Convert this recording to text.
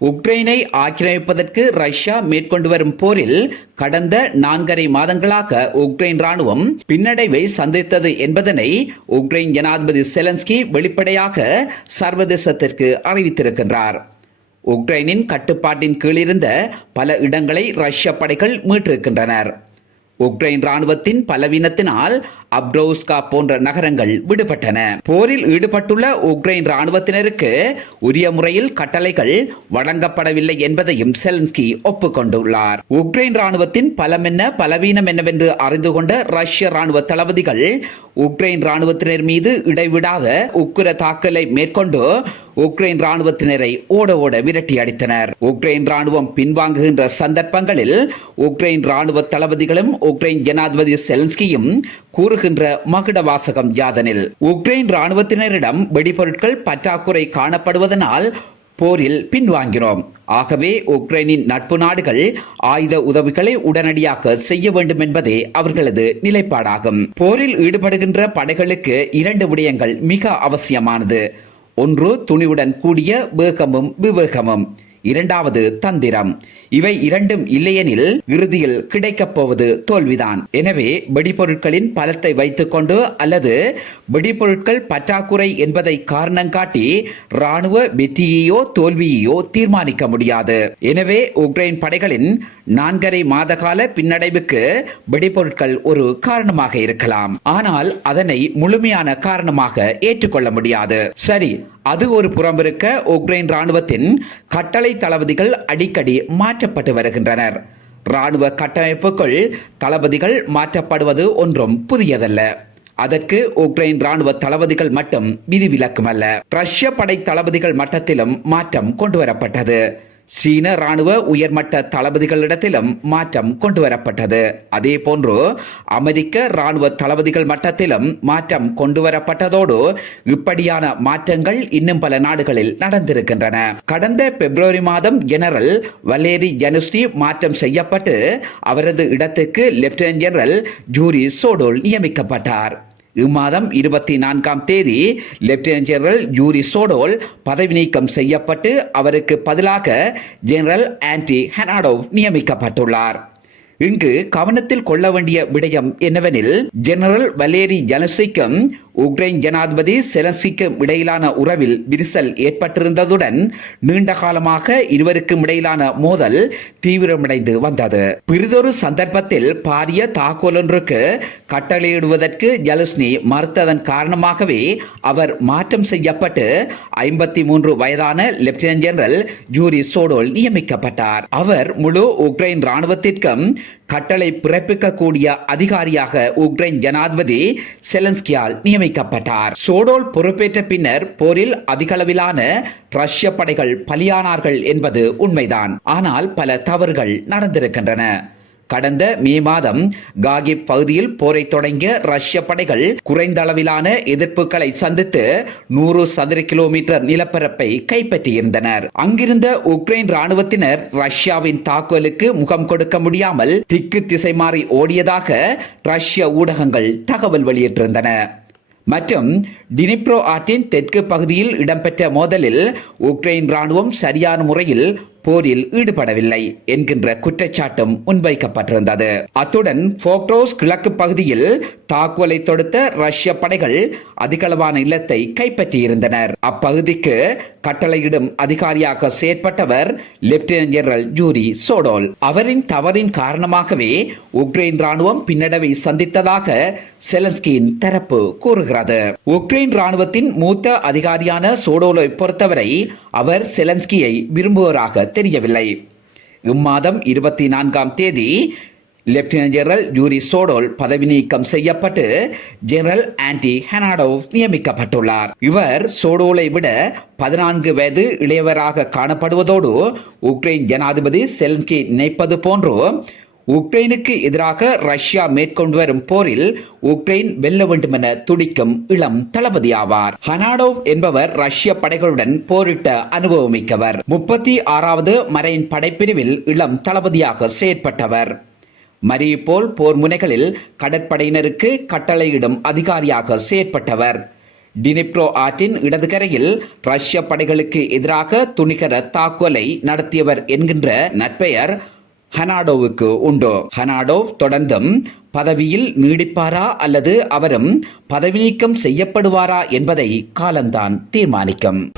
உக்ரைனை ஆக்கிரமிப்பதற்கு ரஷ்யா மேற்கொண்டு வரும் போரில் கடந்த 4.5 மாதங்களாக உக்ரைன் ராணுவம் பின்னடைவை சந்தித்தது என்பதனை உக்ரைன் ஜனாதிபதி செலன்ஸ்கி வெளிப்படையாக சர்வதேசத்திற்கு அறிவித்திருக்கின்றார். உக்ரைனின் கட்டுப்பாட்டின் கீழ் இருந்த பல இடங்களை ரஷ்ய படைகள் மீட்டிருக்கின்றனர். உக்ரைன் ராணுவத்தின் பலவீனத்தினால் அப்ரோவ்ஸ்கா போன்ற நகரங்கள் விடுபட்டன. போரில் ஈடுபட்டுள்ள உக்ரைன் ராணுவத்தினருக்கு உரிய முறையில் கட்டளைகள் வழங்கப்படவில்லை என்பதையும் செலன்ஸ்கி ஒப்புக்கொண்டுள்ளார். உக்ரைன் ராணுவத்தின் பலம் என்ன பலவீனம் என்னவென்று அறிந்து கொண்ட ரஷ்ய ராணுவ தளபதிகள் உக்ரைன் ராணுவத்தினர் மீது இடைவிடாத உக்கிர தாக்கலை மேற்கொண்டு உக்ரைன் ராணுவத்தினரை ஓட ஓட விரட்டி அடித்தனர். உக்ரைன் ராணுவம் பின்வாங்குகின்ற சந்தர்ப்பங்களில் உக்ரைன் ராணுவ தளபதிகளும் உக்ரைன் ஜனாதிபதி செலன்ஸ்கியும் கூறுகின்ற மகுட வாசகம் யாதெனில், உக்ரைன் ராணுவத்தினரிடம் வெடிபொருட்கள் பற்றாக்குறை காணப்படுவதனால் போரில் பின்வாங்கினோம். ஆகவே உக்ரைனின் நட்பு நாடுகள் ஆயுத உதவிகளை உடனடியாக செய்ய வேண்டும் என்பதே அவர்களது நிலைப்பாடாகும். போரில் ஈடுபடுகின்ற படைகளுக்கு 2 விடயங்கள் மிக அவசியமானது. ஒன்று, துணிவுடன் கூடிய வேகமும் விவேகமும். 2வது, தந்திரம். இவை 2ம் இல்லையெனில் இறுதியில் கிடைக்கப் போவது தோல்விதான். எனவே வெடிபொருட்களின் பலத்தை வைத்துக் கொண்டு அல்லது வெடிபொருட்கள் பற்றாக்குறை என்பதை காரணம் காட்டி ராணுவ வெற்றியையோ தோல்வியையோ தீர்மானிக்க முடியாது. எனவே உக்ரைன் படைகளின் 4.5 மாத கால பின்னடைவுக்கு வெடிபொருட்கள் ஒரு காரணமாக இருக்கலாம். ஆனால் அதனை முழுமையான காரணமாக ஏற்றுக்கொள்ள முடியாது. சரி, அது ஒரு புறம் இருக்க, உக்ரைன் ராணுவத்தின் கட்டளை தளபதிகள் அடிக்கடி மாற்றப்பட்டு வருகின்றனர். ராணுவ கட்டமைப்புக்குள் தளபதிகள் மாற்றப்படுவது ஒன்றும் புதியதல்ல. அதற்கு உக்ரைன் ராணுவ தளபதிகள் மட்டும் விதிவிலக்குமல்ல. ரஷ்ய படை தளபதிகள் மட்டத்திலும் மாற்றம் கொண்டுவரப்பட்டது. சீன ராணுவ உயர்மட்ட தளபதிகளிடத்திலும் மாற்றம் கொண்டுவரப்பட்டது. அதே போன்று அமெரிக்க ராணுவ தளபதிகள் மட்டத்திலும் மாற்றம் கொண்டுவரப்பட்டதோடு இப்படியான மாற்றங்கள் இன்னும் பல நாடுகளில் நடந்திருக்கின்றன. கடந்த பிப்ரவரி மாதம் ஜெனரல் வலேரி ஜனுஸ்டி மாற்றம் செய்யப்பட்டு அவரது இடத்துக்கு லெப்டினன்ட் ஜெனரல் யூரி சோடோல் நியமிக்கப்பட்டார். இம்மாதம் 24ஆம் தேதி லெப்டினன்ட் ஜெனரல் யூரி சோடோல் பதவி நீக்கம் செய்யப்பட்டு அவருக்கு பதிலாக ஜெனரல் ஆண்ட்ரி ஹனாடோவ் நியமிக்கப்பட்டுள்ளார். இங்கு கவனத்தில் கொள்ள வேண்டிய விடயம் என்னவெனில், ஜெனரல் வலேரி ஜனுஸ்டிக்கும் உக்ரைன் ஜனாதிபதி செலன்ஸ்கிக்கும் இடையிலான உறவில் விரிசல் ஏற்பட்டிருந்ததுடன் நீண்ட காலமாக இருவருக்கும் இடையிலான மோதல் தீவிரமடைந்து வந்தது. பிறிதொரு சந்தர்ப்பத்தில் பாரிய தாக்குதல் ஒன்றுக்கு கட்டளையிடுவதற்கு ஜலுஸ்னி மறுத்ததன் காரணமாகவே அவர் மாற்றம் செய்யப்பட்டு 53 வயதான லெப்டினன்ட் ஜெனரல் யூரி சோடோல் நியமிக்கப்பட்டார். அவர் முழு உக்ரைன் ராணுவத்திற்கும் கட்டளை பிறப்பிக்கக்கூடிய அதிகாரியாக உக்ரைன் ஜனாதிபதி செலன்ஸ்கியால் நியமிக்கப்பட்டார். சோடோல் பொறுப்பேற்ற பின்னர் போரில் அதிகளவிலான ரஷ்ய படைகள் பலியானார்கள் என்பது உண்மைதான். ஆனால் பல தவறுகள் நடந்திருக்கின்றன. கடந்த மே மாதம் காகிப் பகுதியில் போரை தொடங்கிய ரஷ்ய படைகள் குறைந்த அளவிலான எதிர்ப்புகளை சந்தித்து 100 சதுர கிலோமீட்டர் நிலப்பரப்பை கைப்பற்றியிருந்தனர். அங்கிருந்த உக்ரைன் ராணுவத்தினர் ரஷ்யாவின் தாக்குதலுக்கு முகம் கொடுக்க முடியாமல் திக்கு திசை மாறி ஓடியதாக ரஷ்ய ஊடகங்கள் தகவல் வெளியிட்டிருந்தன. மற்றும் டினிப்ரோ ஆற்றின் தெற்கு பகுதியில் இடம்பெற்ற மோதலில் உக்ரைன் ராணுவம் சரியான முறையில் போரில் ஈடுபடவில்லை என்கின்ற குற்றச்சாட்டும் முன்வைக்கப்பட்டிருந்தது. அத்துடன் போக்ரோஸ் கிழக்கு பகுதியில் தாக்குதலை தொடுத்த ரஷ்ய படைகள் அதிகளவான இல்லத்தை கைப்பற்றியிருந்தனர். அப்பகுதிக்கு கட்டளையிடும் அதிகாரியாக செயற்பட்டவர் லெப்டினன்ட் ஜெனரல் யூரி சோடோல். அவரின் தவறின் காரணமாகவே உக்ரைன் ராணுவம் பின்னடைவை சந்தித்ததாக செலன்ஸ்கியின் தரப்பு கூறுகிறது. உக்ரைன் ராணுவத்தின் மூத்த அதிகாரியான சோடோலை பொறுத்தவரை அவர் செலன்ஸ்கியை விரும்புவராக தெரியவில்லை. இம்மாதம் 24ஆம் தேதி லெப்டினன்ட் ஜெனரல் யூரி சோடோல் பதவி நீக்கம் செய்யப்பட்டு ஜெனரல் ஆண்ட்ரி ஹனாடோவ் நியமிக்கப்பட்டுள்ளார். இவர் சோடோலை விட 14 வயது இளையவராக காணப்படுவதோடு உக்ரைன் ஜனாதிபதி செலன்ஸ்கி நினைப்பது போன்று உக்ரைனுக்கு எதிராக ரஷ்யா மேற்கொண்டு வரும் போரில் உக்ரைன் வெல்ல வேண்டும் என துடிக்கும் இளம் தளபதி ஆவார். ஹனாடோவ் என்பவர் ரஷ்ய படைகளுடன் போரிட்ட அனுபவமிக்கவர். 36வது மரைன் படைப்பிரிவில் இளம் தளபதியாக செயற்பட்டவர். மரியுபோல் போர் முனைகளில் கடற்படையினருக்கு கட்டளையிடும் அதிகாரியாக செயற்பட்டவர். டினிப்ரோ ஆற்றின் இடதுகரையில் ரஷ்ய படைகளுக்கு எதிராக துணிகர தாக்குதலை நடத்தியவர் என்கின்ற நற்பெயர் ஹனாடோவுக்கு உண்டு. ஹனாடோவ் தொடர்ந்தும் பதவியில் நீடிப்பாரா அல்லது அவரும் பதவி நீக்கம் செய்யப்படுவாரா என்பதை காலம்தான் தீர்மானிக்கும்.